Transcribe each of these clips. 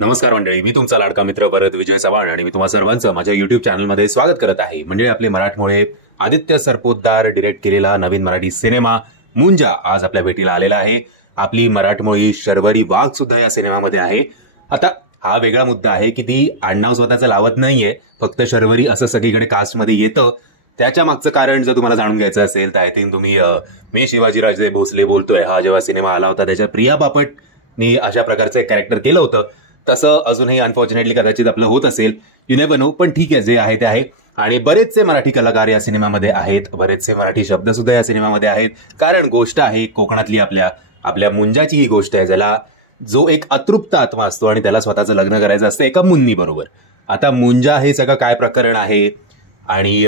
नमस्कार मंडळी, मी तुमचा लाडका मित्र भरत विजय चव्हाण आणि मी तुम्हा सर्वांचं माझ्या युट्यूब चॅनलमध्ये स्वागत करत आहे. म्हणजे आपले मराठमोळे आदित्य सरपोतदार डिरेक्ट केलेला नवीन मराठी सिनेमा मुंजा आज आपल्या भेटीला आलेला आहे. आपली मराठमोळी शर्वरी वाघ सुद्धा या सिनेमामध्ये आहे. आता हा वेगळा मुद्दा आहे की ती आडनाव स्वतःचं लावत नाहीये, फक्त शर्वरी असं सगळीकडे कास्टमध्ये येतं. त्याच्या मागचं कारण जर तुम्हाला जाणून घ्यायचं असेल तर आय थिंक तुम्ही मी शिवाजीराजे भोसले बोलतोय हा जेव्हा सिनेमा आला होता त्याच्या प्रिया बापटनी अशा प्रकारचं एक कॅरेक्टर केलं होतं. तसं अजूनही अनफॉर्च्युनेटली कदाचित आपलं होत असेल, यू नेव्हर नो. पण ठीक आहे, जे आहे ते आहे. आणि बरेचसे मराठी कलाकार या सिनेमामध्ये आहेत, बरेचसे मराठी शब्द सुद्धा या सिनेमामध्ये आहेत. कारण गोष्ट आहे कोकणातली आपल्या मुंजाची ही गोष्ट आहे, ज्याला जो एक अतृप्त आत्मा असतो आणि त्याला स्वतःचं लग्न करायचं असतं एका मुन्नी बरोबर. आता मुंजा हे सगळं काय प्रकरण आहे आणि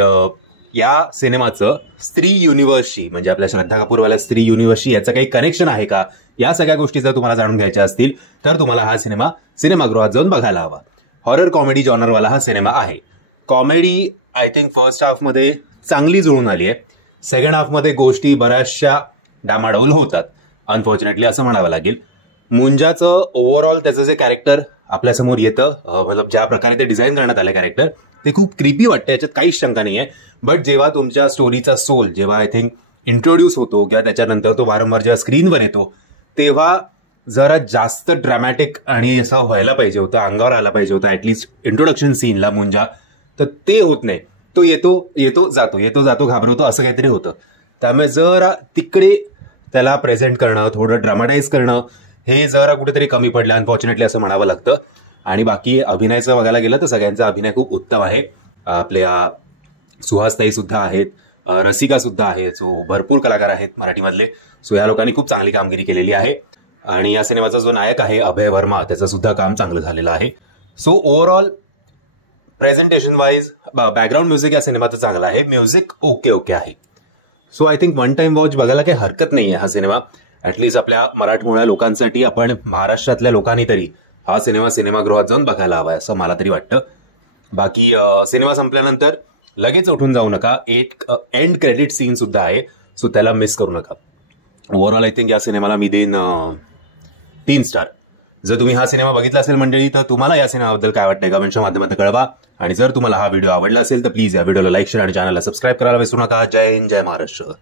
या सिनेमाचं स्त्री युनिव्हर्सशी म्हणजे आपल्या श्रद्धा कपूरवाल्या स्त्री युनिव्हर्सशी याचं काही कनेक्शन आहे का, या सगळ्या गोष्टी जर तुम्हाला जाणून घ्यायच्या असतील तर तुम्हाला हा सिनेमा सिनेमागृहात जाऊन बघायला हवा. हॉरर कॉमेडी जॉनरवाला हा सिनेमा आहे. कॉमेडी आय थिंक फर्स्ट हाफमध्ये चांगली जुळून आली आहे. सेकंड हाफमध्ये गोष्टी बऱ्याचशा डामाडौल होतात अनफॉर्च्युनेटली असं म्हणावं लागेल. मुंजाचं ओव्हरऑल त्याचं जे कॅरेक्टर आपल्यासमोर येतं, मतलब ज्या प्रकारे ते डिझाईन करण्यात आलं कॅरेक्टर, ते खूप क्रिपी वाटतं, याच्यात काहीच शंका नाही आहे. बट जेव्हा तुमच्या स्टोरीचा सोल जेव्हा आय थिंक इंट्रोड्यूस होतो किंवा त्याच्यानंतर तो वारंवार जेव्हा स्क्रीनवर येतो तेव्हा जरा जास्त ड्रॅमॅटिक आणि असं व्हायला पाहिजे होतं, अंगावर आला पाहिजे होतं ऍटलिस्ट इंट्रोडक्शन सीनला मुंजा. तर ते होत नाही. तो येतो जातो घाबरवतो असं काहीतरी होतं. त्यामुळे जरा तिकडे त्याला प्रेझेंट करणं, थोडं ड्रामाटाईज करणं हे जरा कुठेतरी कमी पडलं अनफॉर्च्युनेटली असं म्हणावं लागतं. आणि बाकी अभिनयाचं बघायला गेलं तर सगळ्यांचा अभिनय खूप उत्तम आहे. आपल्या सुहासताई सुद्धा आहेत, रसिका सुद्धा आहे, सो भरपूर कलाकार आहेत मराठीमधले. सो या लोकांनी खूप चांगली कामगिरी केलेली आहे. आणि या सिनेमाचा जो नायक आहे अभय वर्मा, त्याचं सुद्धा काम चांगलं झालेलं आहे. So overall presentation wise background music या सिनेमाचं चांगलं आहे. म्युझिक ओके आहे. So I think one time watch बघायला काही हरकत नाही आहे हा सिनेमा. ऍटलिस्ट आपल्या मराठमोळ्या लोकांसाठी, आपण महाराष्ट्रातल्या लोकांनी तरी हा सिनेमा सिनेमागृहात जाऊन बघायला हवा असं मला तरी वाटतं. बाकी सिनेमा संपल्यानंतर लगेच उठून जाऊ नका. एक एंड क्रेडिट सीन सुद्धा आहे, सो त्याला मिस करू नका. ओव्हरऑल आय थिंक या सिनेमाला मी देईन 3 स्टार. जर तुम्ही हा सिनेमा बघितला असेल मंडळी तर तुम्हाला या सिनेमाबद्दल काय वाटतंय कमेंटच्या माध्यमातून कळवा. आणि जर तुम्हाला हा व्हिडिओ आवडला असेल तर प्लीज या व्हिडिओला लाईक, शेअर आणि चॅनलला सबस्क्राईब करायला विसरू नका. जय हिंद, जय महाराष्ट्र.